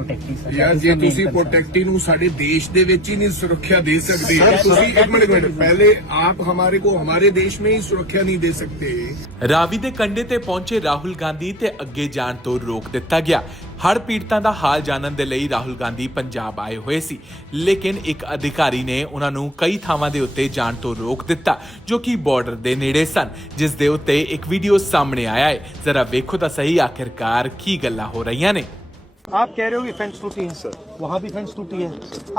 protecting sir. यार That is ਜੇ the main ਤੁਸੀਂ concern. प्रोटेक्टी ਨੂੰ ਸਾਡੇ ਦੇਸ਼ ਦੇ ਵਿੱਚ ਹੀ ਨਹੀਂ ਸੁਰੱਖਿਆ ਦੇ ਸਕਦੇ ਤੁਸੀਂ ਇੱਕ ਮਿੰਟ ਪਹਿਲੇ ਆਪ ਹਮਾਰੇ को हमारे देश में ही सुरक्षा नहीं दे सकते। ਰਾਵੀ ਦੇ ਕੰਢੇ ਤੇ ਪਹੁੰਚੇ ਰਾਹੁਲ ਗਾਂਧੀ ਤੇ ਅੱਗੇ ਜਾਣ ਤੋਂ ਰੋਕ ਦਿੱਤਾ ਗਿਆ। ਹੜ੍ਹ ਪੀੜਤਾਂ ਦਾ ਹਾਲ ਜਾਣਨ ਦੇ ਲਈ ਰਾਹੁਲ ਗਾਂਧੀ ਪੰਜਾਬ ਆਏ ਹੋਏ ਸੀ, ਲੇਕਿਨ ਇੱਕ ਅਧਿਕਾਰੀ ਨੇ ਉਹਨਾਂ ਨੂੰ ਕਈ ਥਾਵਾਂ ਦੇ ਉੱਤੇ ਜਾਣ ਤੋਂ ਰੋਕ ਦਿੱਤਾ ਜੋ ਕਿ ਬਾਰਡਰ ਦੇ ਨੇੜੇ ਸਨ, ਜਿਸ ਦੇ ਉੱਤੇ ਇੱਕ ਵੀਡੀਓ ਸਾਹਮਣੇ ਆਇਆ ਹੈ। ਜ਼ਰਾ ਵੇਖੋ ਤਾਂ ਸਹੀ ਆਖਿਰਕਾਰ ਕੀ ਗੱਲਾਂ ਹੋ ਰਹੀਆਂ ਨੇ। आप कह रहे हो कि फेंस टूटी है सर, वहाँ भी फेंस टूटी है।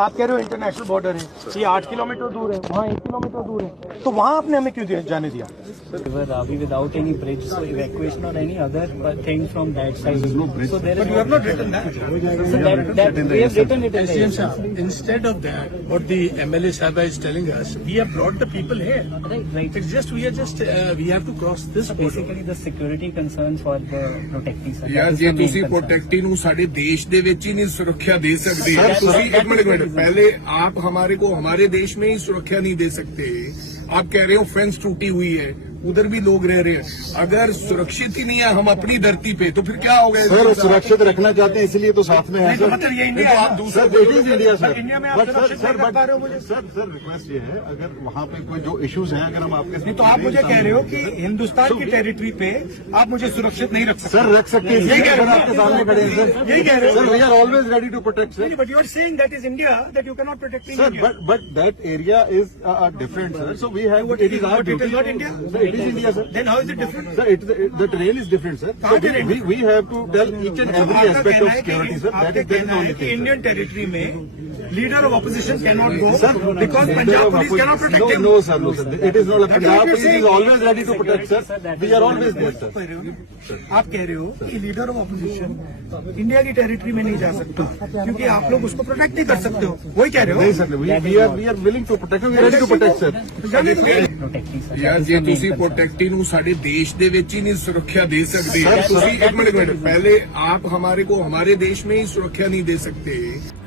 आप कह रहे हो इंटरनेशनल बॉर्डर है, ये 8 किलोमीटर दूर है, वहाँ 1 किलोमीटर दूर है, तो वहाँ आपने हमें क्यों जाने दिया? River Ravi without any bridge, so evacuation or any other thing from that side. There is no bridge. So there is But you have not written that. that we have written it in the SDM Sahab, instead of that, what the MLA Sahaba is telling us, we have brought the people here. right. It's just we have to cross this border. Basically the security concerns for the protecting sir. यार That is ਜੇ the main ਤੁਸੀਂ concern. Protectee ਨੂੰ ਸਾਡੇ देश ਦੇ ਵਿੱਚ ਹੀ ਨਹੀਂ ਸੁਰੱਖਿਆ ਦੇ ਸਕਦੇ ਤੁਸੀਂ ਇੱਕ ਮਿੰਟ पहले आप हमारे को हमारे देश में ही सुरक्षा नहीं दे सकते। आप कह रहे हो फेंस टूटी हुई है, उधर भी लोग रह रहे हैं। अगर सुरक्षित ही नहीं है हम अपनी धरती पे तो फिर क्या हो गया? सर सुरक्षित रखना चाहते हैं इसलिए तो साथ में है तो सर। मतलब ये इंडिया है। आप दूसरे sir it is India sir. India में आप सुरक्षित नहीं रख पा रहे हो मुझे। सर रिक्वेस्ट ये है, अगर वहाँ पे कोई जो इश्यूज हैं अगर हम आपके नहीं तो आप मुझे कह रहे हो कि हिंदुस्तान की टेरिटरी पे आप मुझे सुरक्षित नहीं रख सकते। सर रख सकते हैं, यही कह रहे हो आपके सामने खड़े हैं सर। यही कह रहे हो। Sir we are always ready to protect sir. But you are saying that is India, that you cannot protect Sir, India. but that area is different, sir. So we have But it is our it duty. is not India. Sir, it is India, sir. Then how is it different? Sir, the terrain is different, sir. So कहाँ terrain we have to tell each and every आपका aspect कहना of है कि- security, sir. आपका That is कहना the है only कि thing. Indian territory में leader of opposition cannot go Sir, because Punjab police cannot protect him. No, sir, no, sir. It is not. That is Punjab what you're police is saying. always ready to protect, sir. We are always there, sir. आप कह रहे हो कि leader of opposition India की territory में नहीं जा सकता क्योंकि आप लोग उसको प्रोटेक्ट नहीं कर सकते हो, वही कह रहे नहीं, हो। sir. We are willing to protect. We are ready to protect, sir. जाने दो। protecting sir. यार That is ਜੇ the main ਤੁਸੀਂ concern. प्रोटेक्टी ਨੂੰ ਸਾਡੇ ਦੇਸ਼ ਦੇ ਵਿੱਚ ਹੀ ਨਹੀਂ ਸੁਰੱਖਿਆ ਦੇ ਸਕਦੇ ਤੁਸੀਂ ਇੱਕ ਮਿੰਟ पहले आप हमारे को हमारे देश में ही सुरक्षा नहीं दे सकते।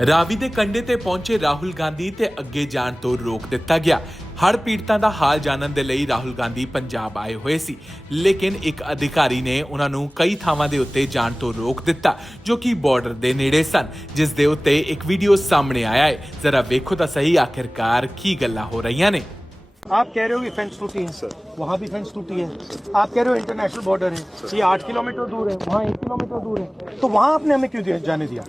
ਰਾਵੀ ਦੇ ਕੰਢੇ ਤੇ ਪਹੁੰਚੇ ਰਾਹੁਲ ਗਾਂਧੀ ਤੇ ਅੱਗੇ ਜਾਣ ਤੋਂ ਰੋਕ ਦਿੱਤਾ ਗਿਆ। ਹੜ੍ਹ ਪੀੜਤਾਂ ਦਾ ਹਾਲ ਜਾਣਨ ਦੇ ਲਈ ਰਾਹੁਲ ਗਾਂਧੀ ਪੰਜਾਬ ਆਏ ਹੋਏ ਸੀ, ਲੇਕਿਨ ਇੱਕ ਅਧਿਕਾਰੀ ਨੇ ਉਹਨਾਂ ਨੂੰ ਕਈ ਥਾਵਾਂ ਦੇ ਉੱਤੇ ਜਾਣ ਤੋਂ ਰੋਕ ਦਿੱਤਾ ਜੋ ਕਿ ਬਾਰਡਰ ਦੇ ਨੇੜੇ ਸਨ, ਜਿਸ ਦੇ ਉੱਤੇ ਇੱਕ ਵੀਡੀਓ ਸਾਹਮਣੇ ਆਇਆ ਹੈ। ਜ਼ਰਾ ਵੇਖੋ ਤਾਂ ਸਹੀ ਆਖਿਰਕਾਰ ਕੀ ਗੱਲਾਂ ਹੋ ਰਹੀਆਂ ਨੇ। आप कह रहे हो कि फेंस टूटी है सर, वहाँ भी फेंस टूटी है। आप कह रहे हो इंटरनेशनल बॉर्डर है, ये 8 किलोमीटर दूर है, वहाँ 1 किलोमीटर दूर है, तो वहाँ आपने हमें क्यों जाने दिया?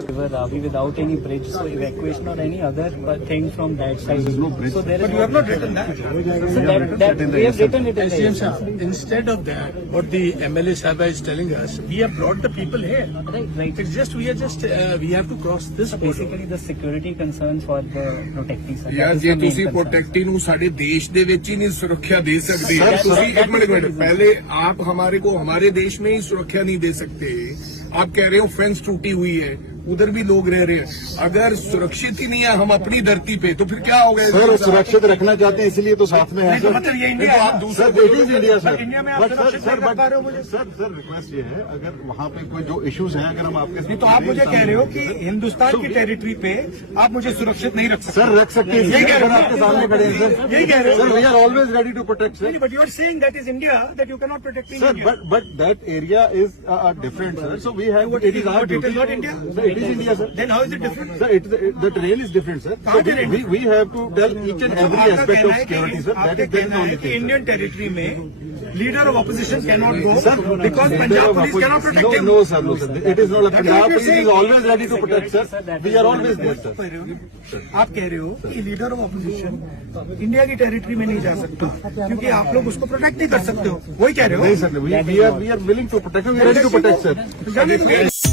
River Ravi without any bridge, so evacuation or any other thing from that side. There is no bridge. So there is But you have not written that. that we have written it in the SDM Sahab, instead of that, what the MLA Sahaba is telling us, we have brought the people here. right. It's just we have to cross this border. Basically the security concerns for the protecting sir. यार That is ਜੇ the main ਤੁਸੀਂ concern. Protectee ਨੂੰ ਸਾਡੇ देश ਦੇ ਵਿੱਚ ਹੀ ਨਹੀਂ ਸੁਰੱਖਿਆ ਦੇ ਸਕਦੇ ਤੁਸੀਂ ਇੱਕ ਮਿੰਟ पहले आप हमारे को हमारे देश में ही सुरक्षा नहीं दे सकते। आप कह रहे हो फेंस टूटी हुई है, उधर भी लोग रह रहे हैं। अगर सुरक्षित ही नहीं है हम अपनी धरती पे तो फिर क्या हो गया? सर सुरक्षित रखना चाहते हैं इसलिए तो साथ में है नहीं तो सर। मतलब ये इंडिया है। आप दूसरे sir it is India sir. India में आप सुरक्षित नहीं रख पा रहे हो मुझे। सर रिक्वेस्ट ये है, अगर वहाँ पे कोई जो इश्यूज हैं अगर हम आपके नहीं तो आप मुझे कह रहे हो कि हिंदुस्तान की टेरिटरी पे आप मुझे सुरक्षित नहीं रख सकते। सर रख सकते हैं, यही कह रहे हो। आपके सामने खड़े हैं सर। यही कह रहे हो। Sir we are always ready to protect sir. But you are saying that is India, that you cannot protect Sir, India. but that area is different, sir. So we have it is our But it duty. is not India. Sir, it is India, sir. Then how is it different? Sir, the terrain is different, sir. कहाँ So terrain? we have to tell each and every आपका aspect कहना of है कि- security, sir. That आपका is the कहना है only कि thing. Indian territory में leader of opposition cannot go Sir, because Punjab police cannot protect him. No, sir, no, sir. It is not. That is Punjab what you're police is saying. always ready to protect, sir. We are always there, sir. आप कह रहे हो कि leader of opposition India की territory में नहीं जा सकता क्योंकि आप लोग उसको प्रोटेक्ट नहीं कर सकते हो, वही कह रहे नहीं हो। sir, we are willing to protect. We are ready to protect, sir. जाने दो।